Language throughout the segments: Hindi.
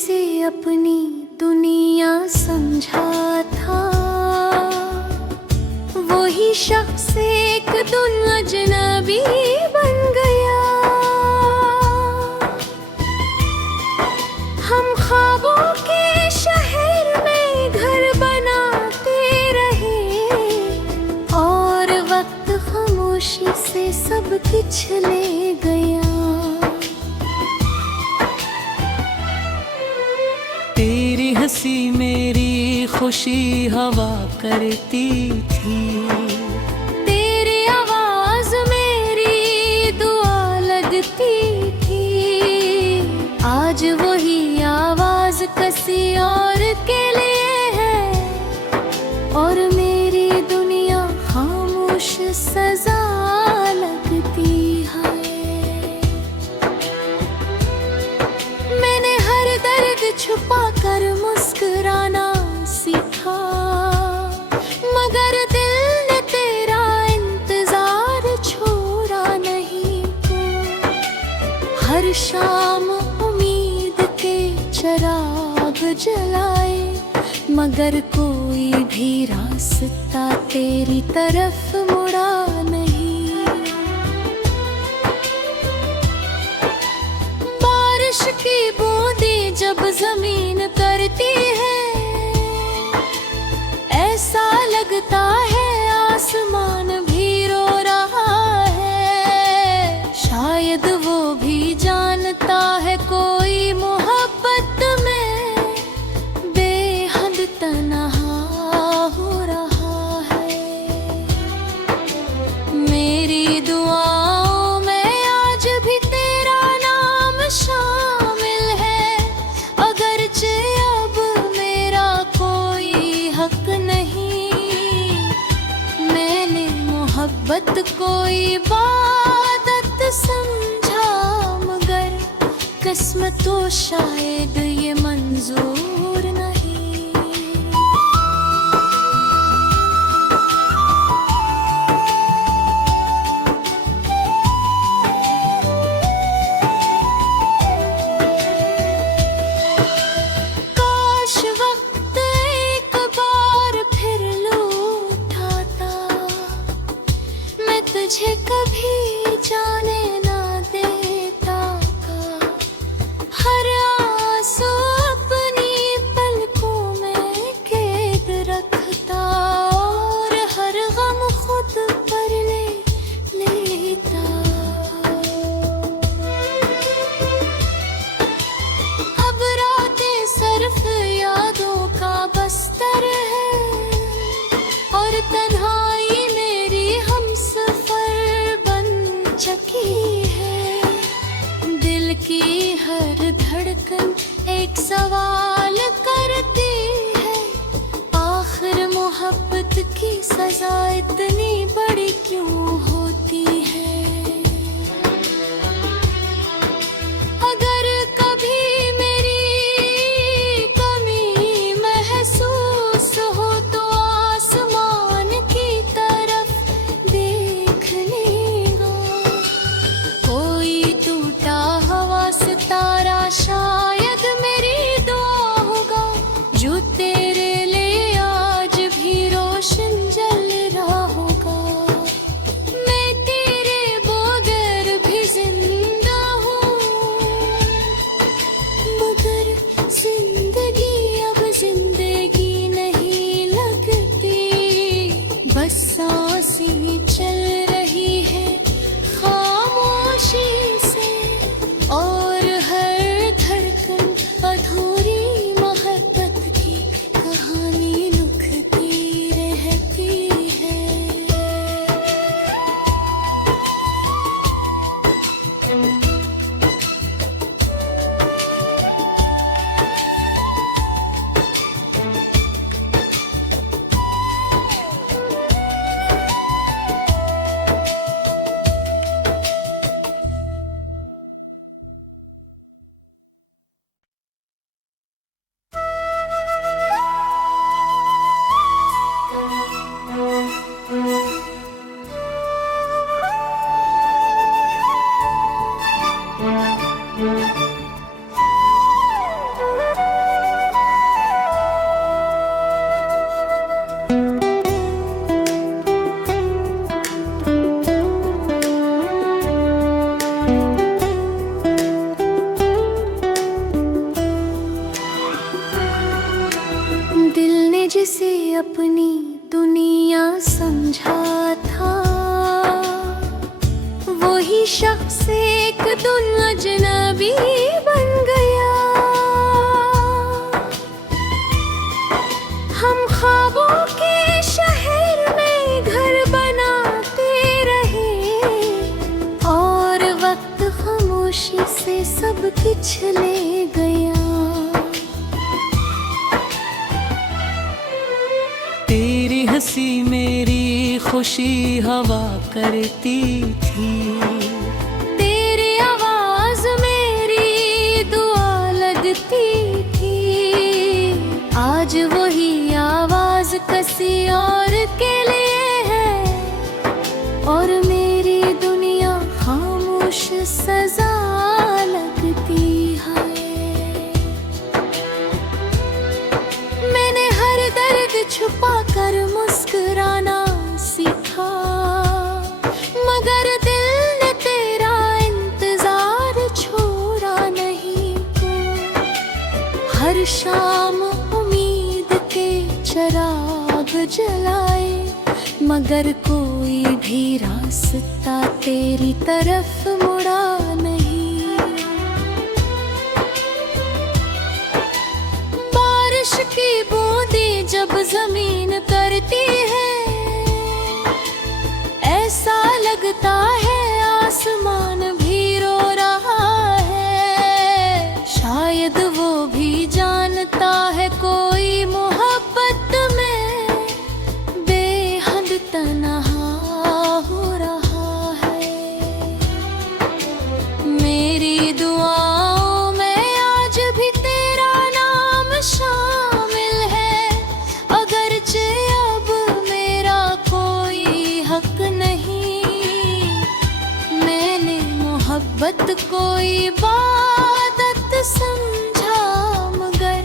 से अपनी दुनिया समझा था, वही शख्स एक दिन अजनबी बन गया। हम ख्वाबों के शहर में घर बनाते रहे और वक्त खामोशी से सब कुछ ले गया। तेरी हंसी मेरी खुशी हवा करती थी, तेरी आवाज मेरी दुआ लगती थी। आज वही आवाज किसी और के लिए है और मेरी दुनिया खामोश सजा लगती है। मैंने हर दर्द छुपा कर मुस्कुराना सीखा, मगर दिल ने तेरा इंतजार छोड़ा नहीं। हर शाम उम्मीद के चिराग जलाए, मगर कोई भी रास्ता तेरी तरफ मुड़ा नहीं। बारिश की बूंदें जब जमीन करती है, ऐसा लगता है आसमान भी रो रहा है। शायद वो भी जानता है कोई मोहब्बत में बेहद तन्हा हो रहा है। मेरी दुआओं में आज भी तेरा नाम शामिल है, अगरचे अब मेरा कोई हक नहीं। मैंने मोहब्बत को इबादत समझा, मगर किस्मत तो शायद ये मंजूर नहीं। काश वक्त एक बार फिर लौटाता, मैं तुझे कभी जाने ना देता। हर आंसू अपनी पलकों में कैद रखता और हर गम खुद पर ले लेता। अब रातें सिर्फ यादों का बस्तर है और तन्हाई मेरी हमसफर बन चुकी है। दिल की हर धड़कन एक सवाल करती है, आखिर मोहब्बत की सजा इतनी बड़ी क्यों होती है। अगर कभी मेरी कमी महसूस हो तो आसमान की तरफ देख लेगा। कोई टूटा हवा सितारा शायद मेरी दुआ होगा, जो तेरे लिए आज भी रोशन जल रहा होगा। तुम अजनबी बन गया। हम ख्वाबों के शहर में घर बनाते रहे और वक्त खामोशी से सब कुछ ले गया। तेरी हंसी मेरी खुशी हवा करती थी, तेरी आवाज मेरी दुआ लगती थी। आज वही आवाज किसी और के लिए है और मेरी दुनिया खामोश सजा लगती है। मैंने हर दर्द छुपा कर मुस्कुराना सीखा, मगर दिल ने तेरा इंतजार छोड़ा नहीं। हर शाम उम्मीद के चिराग जलाए, मगर कोई भी रास्ता तेरी तरफ मुड़ा नहीं। बारिश की बूंदें जब जमीन करती है, ऐसा लगता है आसमान भी रो रहा है। शायद वो भी जानता है कोई मोहब्बत में बेहद तन्हा हो रहा है। मेरी दुआओं में आज भी तेरा नाम शामिल है, अगरचे अब मेरा कोई हक नहीं। मैंने मोहब्बत को इबादत समझा, मगर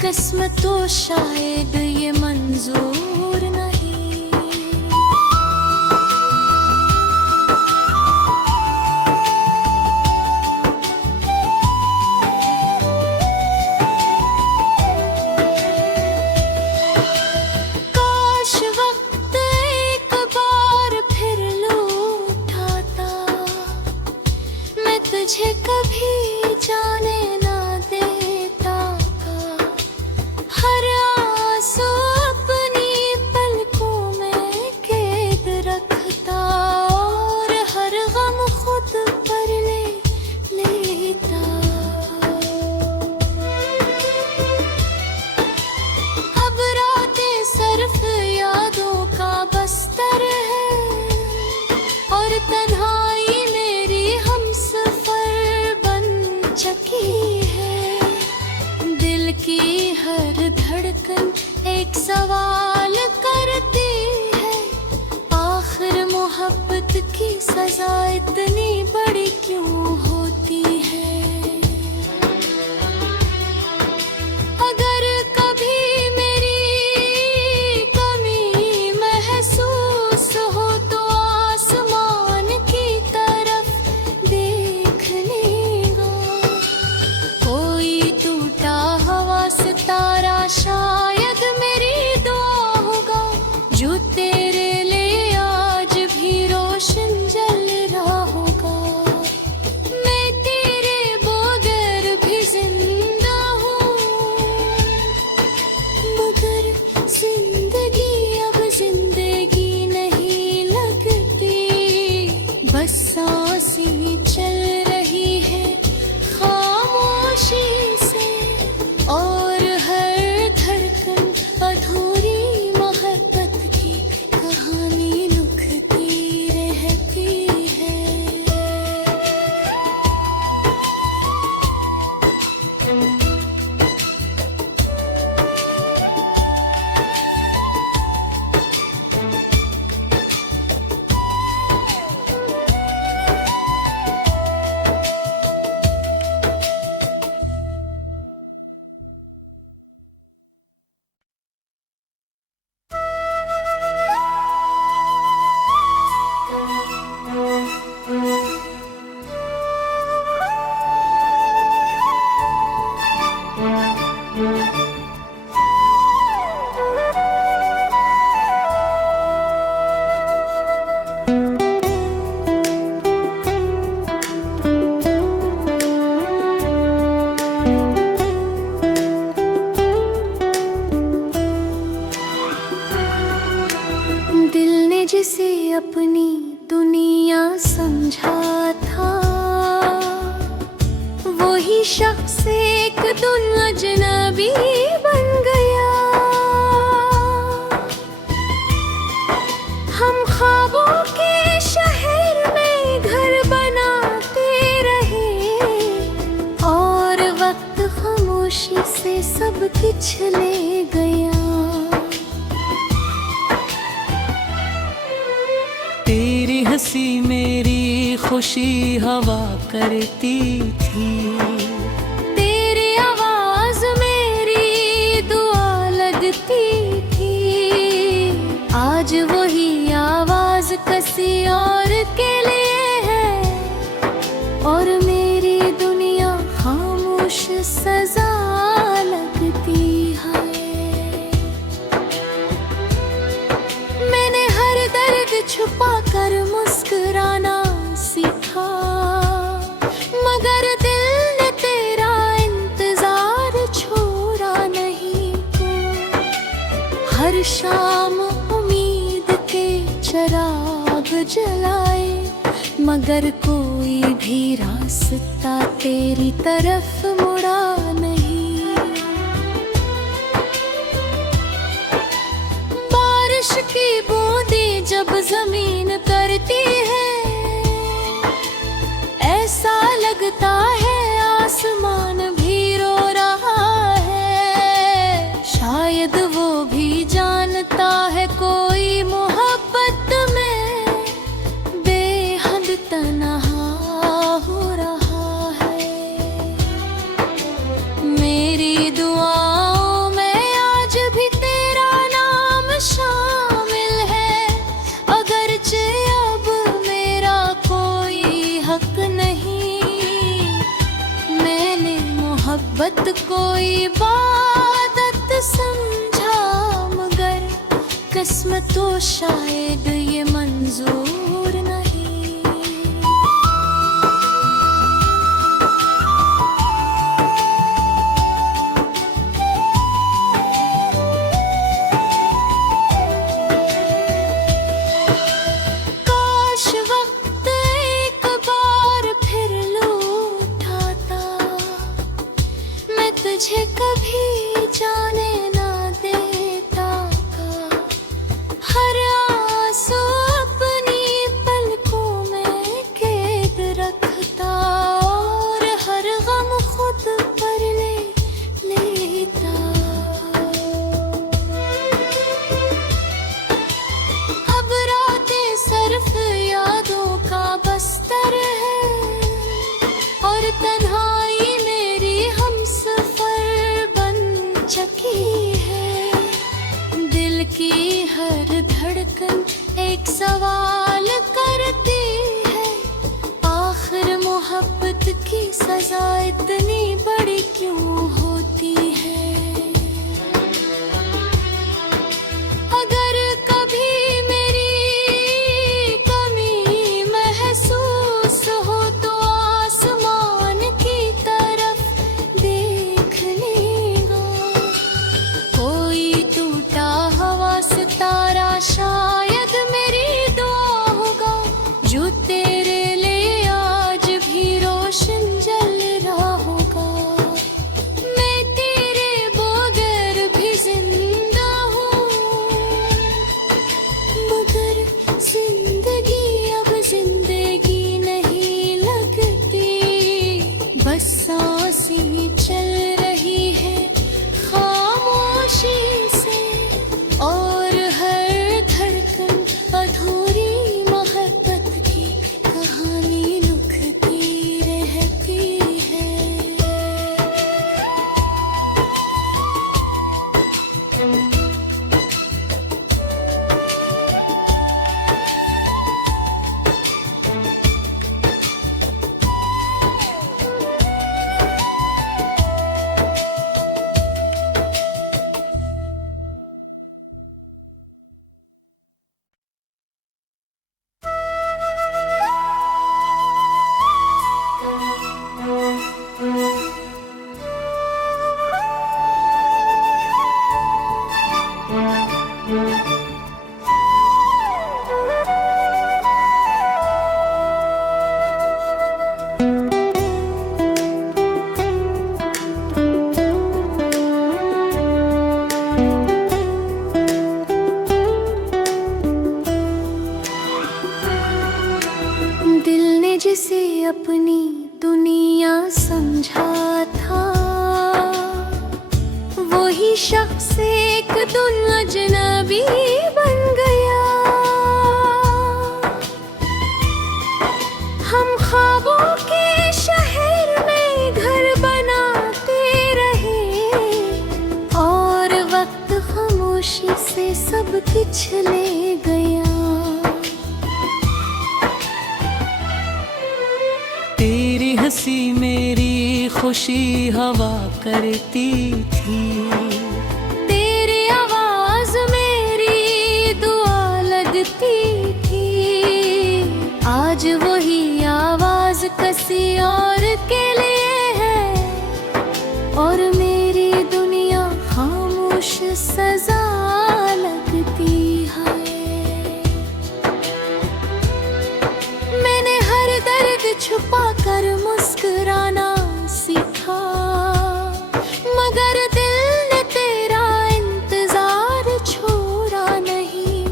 किस्मत तो शायद ये मंजूर नहीं। काश वक्त एक बार फिर लौटाता, मैं तुझे कभी जाने ना देता। हर आंसू अपनी पलकों में कैद रखता और हर गम खुद पर ले लेता। अब रातें सिर्फ यादों का बस्तर है और तन्हाई मेरी हमसफर बन चुकी है। दिल की हर धड़कन एक सवाल करती है, आखिर मोहब्बत की सजा इतनी बड़ी क्यों होती है। अगर कभी मेरी कमी महसूस हो तो आसमान की तरफ देख लेगा। कोई टूटा हुआ सितारा शायद मेरी दुआ होगा, जो तेरे लिए आज भी रोशन जल रहा होगा। शख्स एक दिन अजनबी बन गया। हम ख्वाबों के शहर में घर बनाते रहे और वक्त खामोशी से सब कुछ ले गया। तेरी हंसी मेरी खुशी हवा करती थी, तेरी आवाज मेरी दुआ लगती थी। आज वही आवाज किसी और के लिए है और मेरी दुनिया खामोश सजा लगती है। मैंने हर दर्द छुपा कर मुस्कुराना सीखा, मगर दिल ने तेरा इंतजार छोड़ा नहीं। हर शाम उम्मीद के चिराग जलाए, मगर कोई भी रास्ता तेरी तरफ मुड़ा नहीं। बारिश की बूंदें जब जमीन करती है, ऐसा लगता है आसमान भी रो रहा है। शायद वो भी जानता है कोई मोहब्बत में बेहद तन्हा हो रहा है। मेरी दुआओं में आज भी तेरा नाम शामिल है, अगरचे अब मेरा कोई हक नहीं। मैंने मोहब्बत को इबादत समझा, मगर किस्मत तो शायद ये मंजूर नहीं। काश वक्त एक बार फिर लौट आता, मैं तुझे कभी जाने ना देता। हर आंसू अपनी पलकों में कैद रखता और हर गम खुद पर ले लेता। अब रातें सिर्फ यादों का बस्तर है और तन्हाई मेरी हमसफर बन चुकी है। दिल की हर धड़कन एक सवाल करती है, आखिर मोहब्बत की सजा इतनी बड़ी क्यों होती है। अगर कभी मेरी कमी महसूस हो तो आसमान की तरफ देख लेगा। कोई टूटा हवा सितारा शायद मेरी दुआ होगा, जो तेरे लिए आज भी रोशन जल रहा होगा। हंसी मेरी खुशी हवा करती थी। तेरी आवाज मेरी दुआ लगती थी। आज वही आवाज किसी और के लिए है, और मेरी दुनिया खामोश सजा लगती है। मैंने हर दर्द छुपा कर मुस्कुराना सीखा, मगर दिल ने तेरा इंतजार छोड़ा नहीं।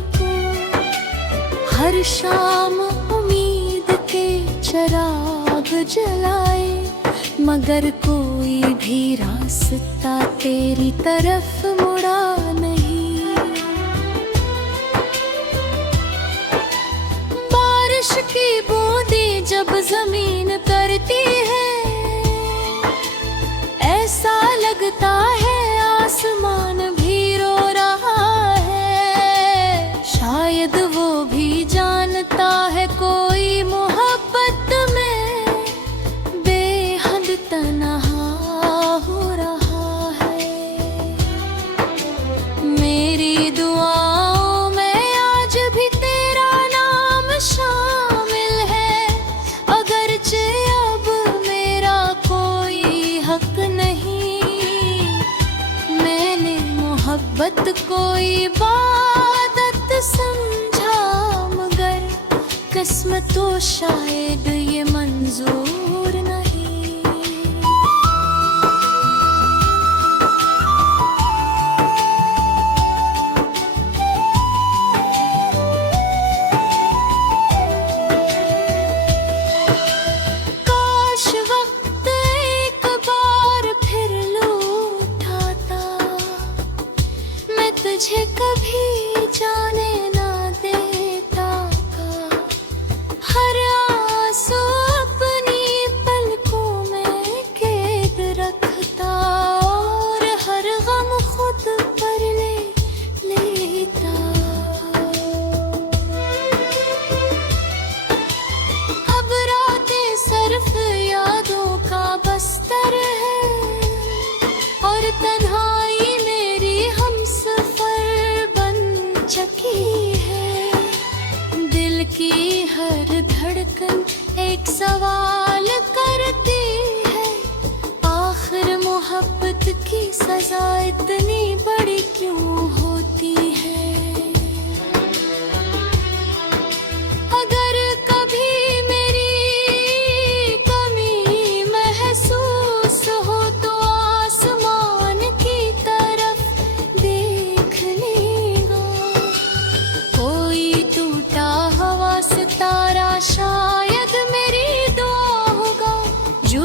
हर शाम उम्मीद के चिराग जलाए, मगर कोई भी रास्ता तेरी तरफ मुड़ा नहीं। बारिश की बूंदें जब जमीन करती है, ऐसा लगता है आसमान भी रो रहा है। शायद वो भी जानता है कोई मोहब्बत में बेहद तन्हा हो रहा है। मेरी दुआओं में आज भी तेरा नाम शामिल है, अगरचे अब मेरा कोई हक नहीं। मैंने मोहब्बत को इबादत समझा, मगर किस्मत तो शायद ये मंजूर नहीं। काश वक्त एक बार फिर लौटाता, मैं तुझे कभी जाने ना देता। हर आंसू अपनी पलकों में कैद रखता, और हर गम खुद पर ले लेता। अब रातें सिर्फ यादों का बस्तर है, और तन्हाई मेरी हमसफर बन चुकी है। दिल की हर धड़कन एक सवाल करती है, आखिर मोहब्बत की सजा इतनी बड़ी क्यों होती है। अगर कभी मेरी कमी महसूस हो तो आसमान की तरफ देख लेगा। कोई टूटा हवा सितारा शायद मेरी दुआ होगा, जो